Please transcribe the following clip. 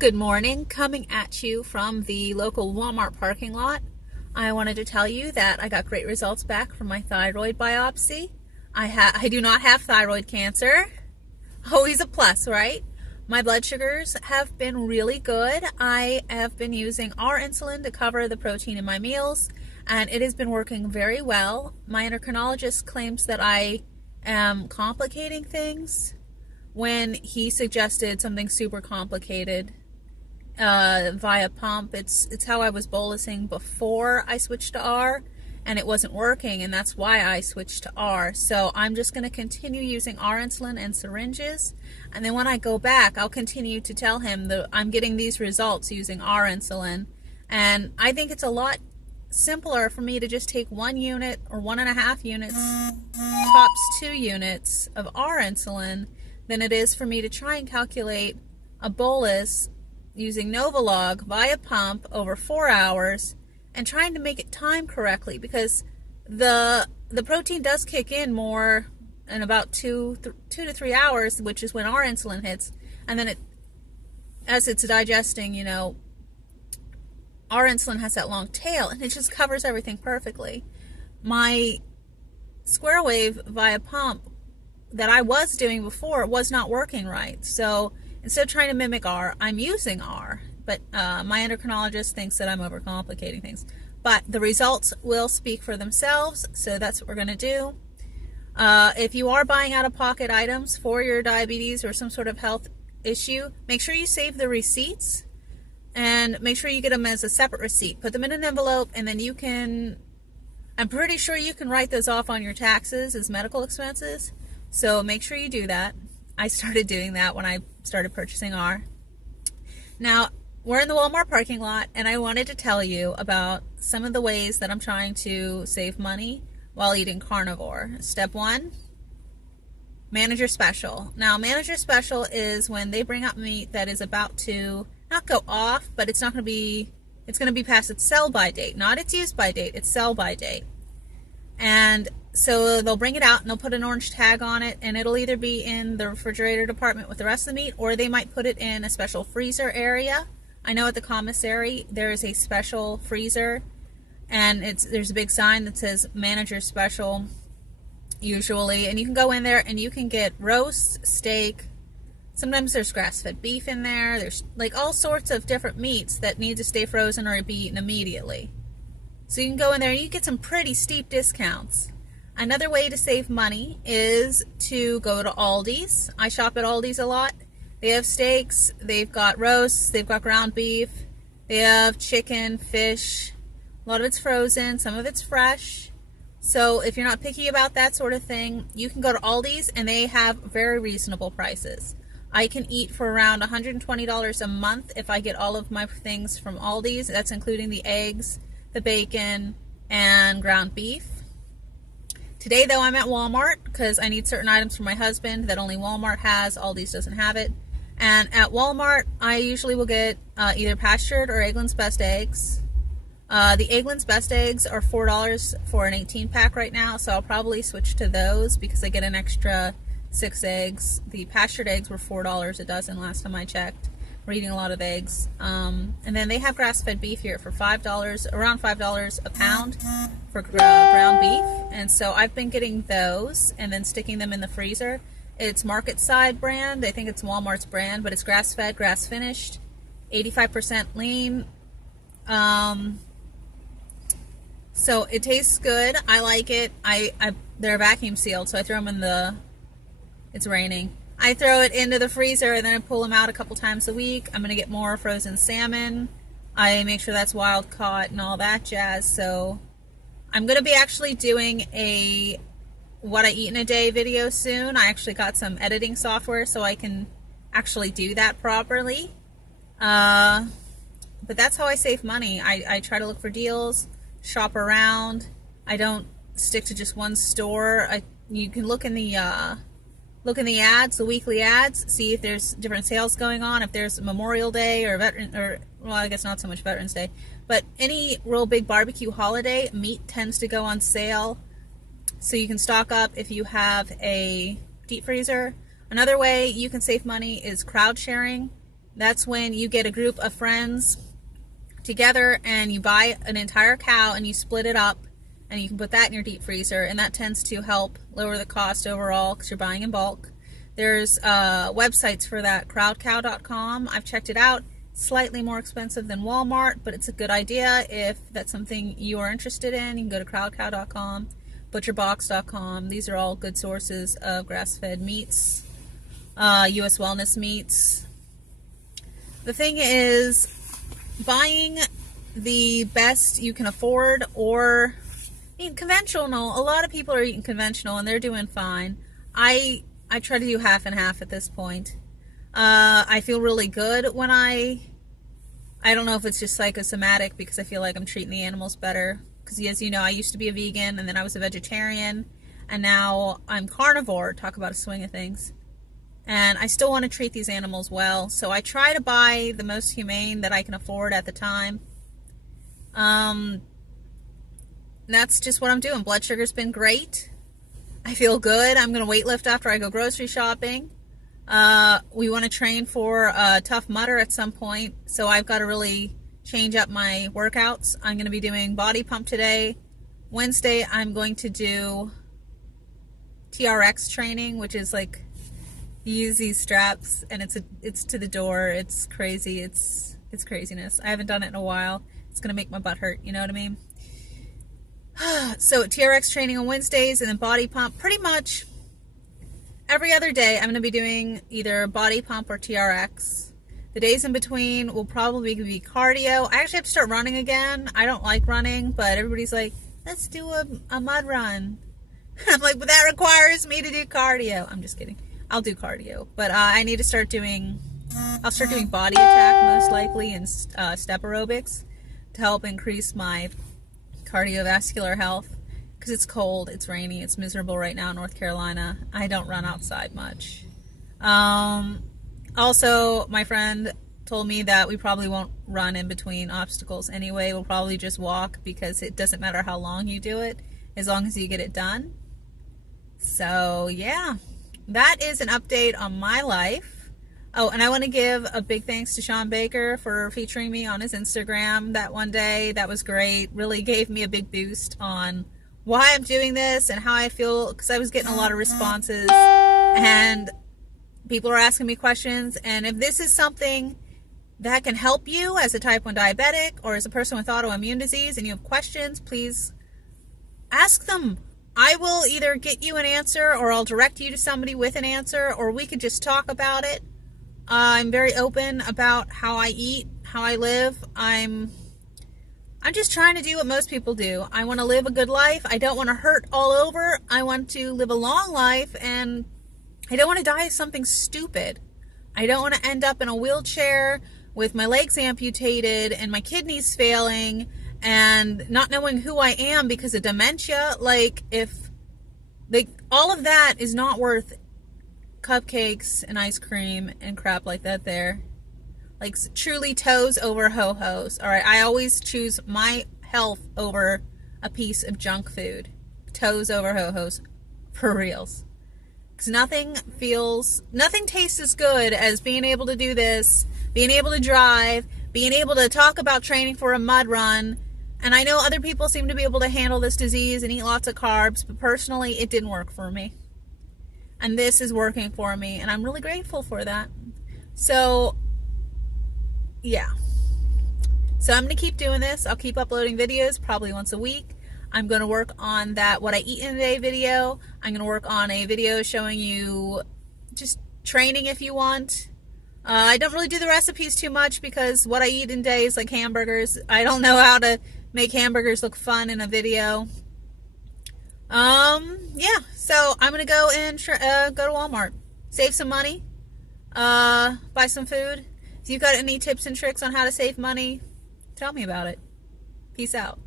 Good morning, coming at you from the local Walmart parking lot. I wanted to tell you that I got great results back from my thyroid biopsy. I do not have thyroid cancer. Always a plus, right? My blood sugars have been really good. I have been using our insulin to cover the protein in my meals, and it has been working very well. My endocrinologist claims that I am complicating things when he suggested something super complicated via pump. It's how I was bolusing before I switched to R, and it wasn't working, and that's why I switched to R. So I'm just going to continue using R insulin and syringes, and then when I go back, I'll continue to tell him that I'm getting these results using R insulin. And I think it's a lot simpler for me to just take 1 unit or 1.5 units, tops 2 units of R insulin than it is for me to try and calculate a bolus using Novolog via pump over 4 hours and trying to make it time correctly, because the protein does kick in more in about 2 to 3 hours, which is when our insulin hits, and then as it's digesting, our insulin has that long tail and it just covers everything perfectly. My square wave via pump that I was doing before was not working right. So instead of trying to mimic R, I'm using R. But my endocrinologist thinks that I'm overcomplicating things. But the results will speak for themselves, so that's what we're going to do. If you are buying out-of-pocket items for your diabetes or some sort of health issue, make sure you save the receipts and make sure you get them as a separate receipt. Put them in an envelope, and then you can, I'm pretty sure you can write those off on your taxes as medical expenses. So make sure you do that. I started doing that when I started purchasing R. Now, we're in the Walmart parking lot, and I wanted to tell you about some of the ways that I'm trying to save money while eating carnivore. Step 1, manager special. Now, manager special is when they bring out meat that is about to not go off, but it's going to be past its sell-by date. Not its use-by date, its sell-by date. And so they'll bring it out and they'll put an orange tag on it, and it'll either be in the refrigerator department with the rest of the meat, or they might put it in a special freezer area. I know at the commissary there is a special freezer, and there's a big sign that says manager special usually, and you can go in there and you can get roast, steak, sometimes there's grass-fed beef in there, there's like all sorts of different meats that need to stay frozen or be eaten immediately. So you can go in there and you get some pretty steep discounts. Another way to save money is to go to Aldi's. I shop at Aldi's a lot. They have steaks, they've got roasts, they've got ground beef, they have chicken, fish. A lot of it's frozen, some of it's fresh. So if you're not picky about that sort of thing, you can go to Aldi's, and they have very reasonable prices. I can eat for around $120 a month if I get all of my things from Aldi's. That's including the eggs, the bacon, and ground beef. Today, though, I'm at Walmart because I need certain items for my husband that only Walmart has. Aldi's doesn't have it. And at Walmart, I usually will get either pastured or Eggland's Best eggs. The Eggland's Best eggs are $4 for an 18-pack right now, so I'll probably switch to those because I get an extra 6 eggs. The pastured eggs were $4 a dozen last time I checked. We're eating a lot of eggs. And then they have grass-fed beef here for $5, around $5 a pound for ground beef. And so I've been getting those and then sticking them in the freezer. It's Market Side brand. I think it's Walmart's brand, but it's grass-fed, grass-finished, 85% lean. So it tastes good. I like it. They're vacuum sealed, so I throw them in it's raining. I throw it into the freezer and then I pull them out a couple times a week. I'm going to get more frozen salmon. I make sure that's wild caught and all that jazz. So I'm going to be actually doing a what I eat in a day video soon. I actually got some editing software so I can actually do that properly. But that's how I save money. I try to look for deals, shop around. I don't stick to just one store. You can look in the ads, the weekly ads, see if there's different sales going on, if there's Memorial Day or well, I guess not so much Veterans Day, but any real big barbecue holiday, meat tends to go on sale. So you can stock up if you have a deep freezer. Another way you can save money is crowd sharing. That's when you get a group of friends together and you buy an entire cow and you split it up, and you can put that in your deep freezer, and that tends to help lower the cost overall because you're buying in bulk. There's websites for that, crowdcow.com. I've checked it out. Slightly more expensive than Walmart, but it's a good idea if that's something you are interested in. You can go to crowdcow.com, butcherbox.com. These are all good sources of grass-fed meats, U.S. wellness meats. The thing is, buying the best you can afford, or conventional. A lot of people are eating conventional and they're doing fine. I try to do half and half at this point. I feel really good when I don't know if it's just psychosomatic, because I feel like I'm treating the animals better. Because as you know, I used to be a vegan, and then I was a vegetarian, and now I'm carnivore. Talk about a swing of things. And I still want to treat these animals well, so I try to buy the most humane that I can afford at the time. That's just what I'm doing. Blood sugar's been great. I feel good. I'm going to weightlift after I go grocery shopping. We want to train for Tough Mudder at some point, so I've got to really change up my workouts. I'm going to be doing body pump today. Wednesday, I'm going to do TRX training, which is like, you use these straps and it's to the door. It's crazy. It's craziness. I haven't done it in a while. It's going to make my butt hurt. You know what I mean? So TRX training on Wednesdays, and then body pump pretty much every other day. I'm going to be doing either body pump or TRX. The days in between will probably be cardio. I actually have to start running again. I don't like running, but everybody's like, let's do a mud run. I'm like, but that requires me to do cardio. I'm just kidding. I'll do cardio, but I need to start doing, I'll start doing body attack most likely, and step aerobics to help increase my cardiovascular health, because it's cold, it's rainy, it's miserable right now in North Carolina. I don't run outside much. Also, my friend told me that we probably won't run in between obstacles anyway. We'll probably just walk, because it doesn't matter how long you do it, as long as you get it done. So yeah, that is an update on my life. Oh, and I want to give a big thanks to Sean Baker for featuring me on his Instagram that one day. That was great. Really gave me a big boost on why I'm doing this and how I feel, because I was getting a lot of responses and people are asking me questions. And if this is something that can help you as a type 1 diabetic or as a person with autoimmune disease and you have questions, please ask them. I will either get you an answer, or I'll direct you to somebody with an answer, or we could just talk about it. I'm very open about how I eat, how I live. I'm just trying to do what most people do. I want to live a good life. I don't want to hurt all over. I want to live a long life, and I don't want to die of something stupid. I don't want to end up in a wheelchair with my legs amputated and my kidneys failing and not knowing who I am because of dementia. Like, all of that is not worth cupcakes and ice cream and crap like that there. Like, truly toes over ho-hos. All right, I always choose my health over a piece of junk food. Toes over ho-hos, for reals. Because nothing tastes as good as being able to do this, being able to drive, being able to talk about training for a mud run. And I know other people seem to be able to handle this disease and eat lots of carbs, but personally, it didn't work for me. And this is working for me, and I'm really grateful for that. So, yeah. So I'm going to keep doing this. I'll keep uploading videos probably once a week. I'm going to work on that what I eat in a day video. I'm going to work on a video showing you just training if you want. I don't really do the recipes too much, because what I eat in days like hamburgers, I don't know how to make hamburgers look fun in a video. Yeah, so I'm going to go and go to Walmart, save some money, buy some food. If you've got any tips and tricks on how to save money, tell me about it. Peace out.